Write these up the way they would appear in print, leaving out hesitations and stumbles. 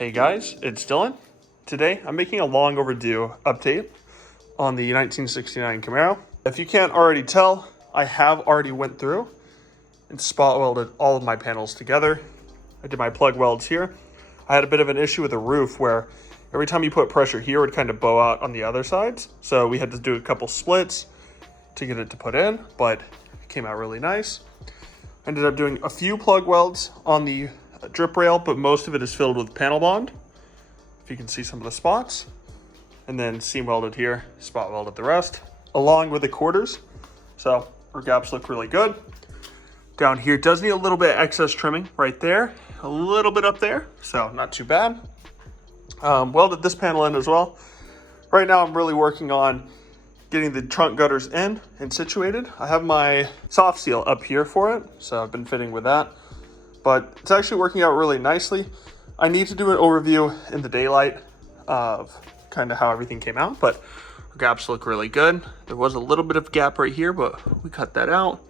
Hey guys, it's Dylan. Today I'm making a long overdue update on the 1969 Camaro. If you can't already tell, I have already went through and spot welded all of my panels together. I did my plug welds here. I had a bit of an issue with the roof where every time you put pressure here, it would kind of bow out on the other sides. So we had to do a couple splits to get it to put in, but it came out really nice. I ended up doing a few plug welds on the drip rail, but most of it is filled with panel bond. If you can see some of the spots. And then seam welded here, spot welded the rest, along with the quarters. So our gaps look really good. Down here does need a little bit of excess trimming right there, a little bit up there, so not too bad. Welded this panel in as well. Right now I'm really working on getting the trunk gutters in and situated. I have my soft seal up here for it, so I've been fitting with that. But it's actually working out really nicely. I need to do an overview in the daylight of kind of how everything came out, but our gaps look really good. There was a little bit of gap right here, but we cut that out.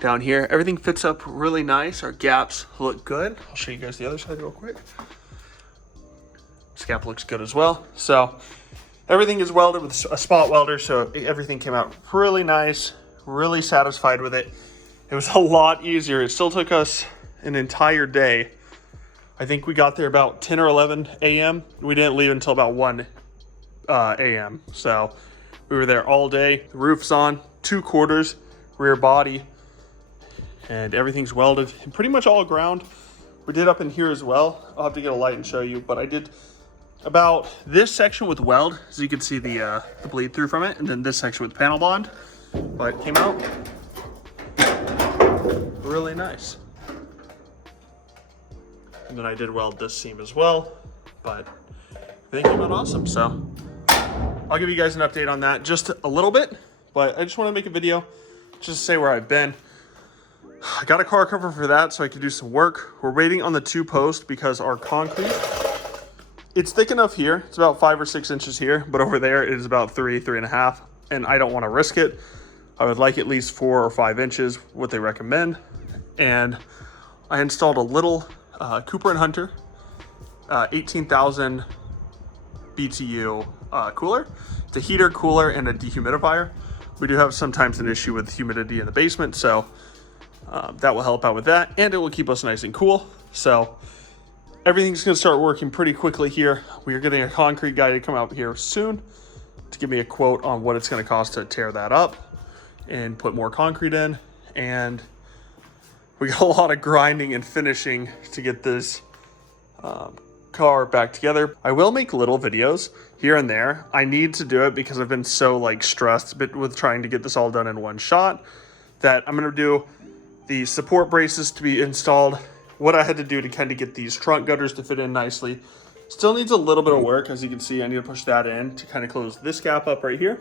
Down here, everything fits up really nice. Our gaps look good. I'll show you guys the other side real quick. This gap looks good as well. So everything is welded with a spot welder, so everything came out really nice, really satisfied with it. It was a lot easier. It still took us an entire day. I think we got there about 10 or 11 a.m. We didn't leave until about 1 a.m. So we were there all day. The roof's on, 2 quarters, rear body, and everything's welded and pretty much all ground. We did up in here as well. I'll have to get a light and show you, but I did about this section with weld, so you can see the bleed through from it, and then this section with panel bond. But it came out really nice. And then I did weld this seam as well, but everything came out awesome. So I'll give you guys an update on that just a little bit, but I just want to make a video just to say where I've been. I got a car cover for that so I could do some work. We're waiting on the 2 posts because our concrete, it's thick enough here. It's about 5 or 6 inches here, but over there it is about 3.5, and I don't want to risk it. I would like at least 4 or 5 inches, what they recommend. And I installed a little Cooper and Hunter 18,000 BTU cooler. It's a heater, cooler, and a dehumidifier. We do have sometimes an issue with humidity in the basement, so that will help out with that, and it will keep us nice and cool. So everything's going to start working pretty quickly here. We are getting a concrete guy to come out here soon to give me a quote on what it's going to cost to tear that up and put more concrete in. And we got a lot of grinding and finishing to get this car back together. I will make little videos here and there. I need to do it because I've been so stressed with trying to get this all done in one shot that I'm going to do the support braces to be installed, what I had to do to kind of get these trunk gutters to fit in nicely. Still needs a little bit of work. As you can see, I need to push that in to kind of close this gap up right here.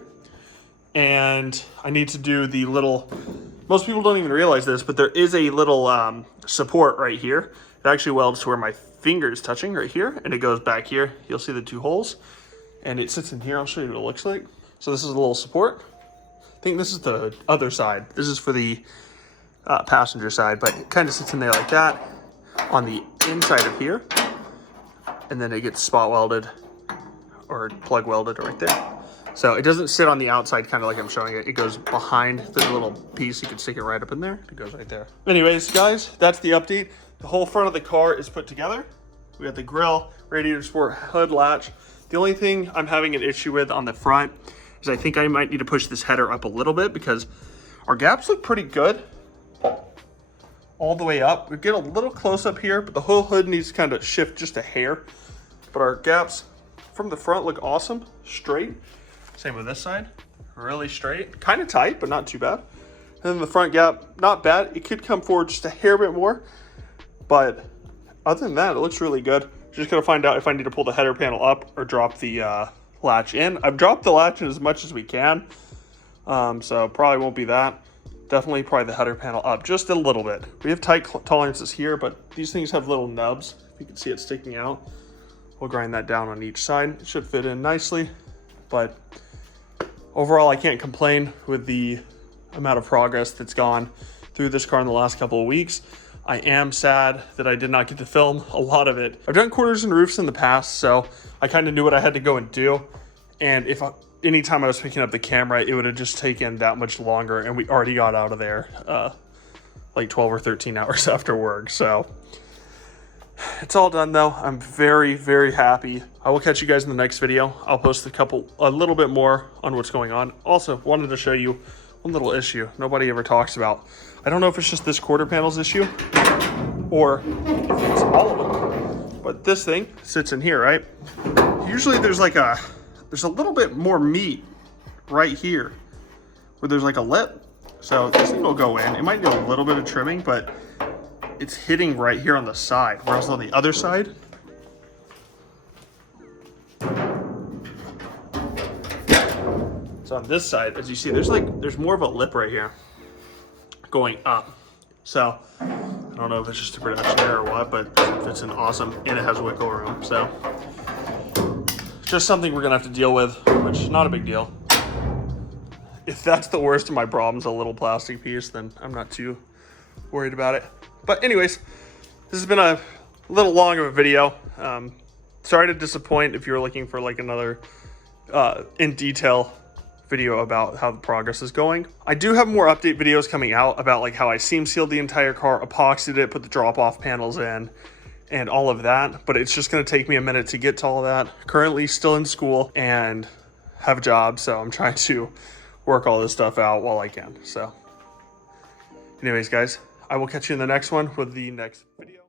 And I need to do the little, most people don't even realize this, but there is a little support right here. It actually welds to where my finger is touching right here, and it goes back here. You'll see the 2 holes, and it sits in here. I'll show you what it looks like. So this is a little support. I think this is the other side. This is for the passenger side, but it kind of sits in there like that on the inside of here, and then it gets spot welded or plug welded right there. So it doesn't sit on the outside kind of like I'm showing it. It goes behind. There's a little piece. You can stick it right up in there. It goes right there. Anyways, guys, that's the update. The whole front of the car is put together. We got the grille, radiator support, hood latch. The only thing I'm having an issue with on the front is I think I might need to push this header up a little bit because our gaps look pretty good all the way up. We get a little close up here, but the whole hood needs to kind of shift just a hair. But our gaps from the front look awesome, straight. Same with this side, really straight, kind of tight, but not too bad. And then the front gap, not bad. It could come forward just a hair bit more, but other than that, it looks really good. Just gonna find out if I need to pull the header panel up or drop the latch in. I've dropped the latch in as much as we can, so probably won't be that. Definitely probably the header panel up just a little bit. We have tight tolerances here, but these things have little nubs. If you can see it sticking out, we'll grind that down on each side. It should fit in nicely, but overall, I can't complain with the amount of progress that's gone through this car in the last couple of weeks. I am sad that I did not get to film a lot of it. I've done quarters and roofs in the past, so I kind of knew what I had to go and do. And anytime I was picking up the camera, it would have just taken that much longer, and we already got out of there like 12 or 13 hours after work. So it's all done though. I'm very, very happy. I will catch you guys in the next video. I'll post a little bit more on what's going on. Also wanted to show you one little issue nobody ever talks about. I don't know if it's just this quarter panel's issue or if it's all of them, but this thing sits in here, right? Usually there's a little bit more meat right here where there's like a lip. So this thing will go in. It might need a little bit of trimming, but it's hitting right here on the side. Whereas on the other side, so on this side, as you see, there's more of a lip right here going up. So I don't know if it's just a production error or what, but it fits in awesome, and it has wiggle room. So just something we're gonna have to deal with, which not a big deal. If that's the worst of my problems, a little plastic piece, then I'm not too worried about it. But anyways, this has been a little long of a video. Sorry to disappoint if you're looking for like another in detail video about how the progress is going. I do have more update videos coming out about like how I seam sealed the entire car, epoxied it, put the drop off panels in, and all of that, but it's just going to take me a minute to get to all that. Currently still in school and have a job, so I'm trying to work all this stuff out while I can. So anyways, guys, I will catch you in the next one with the next video.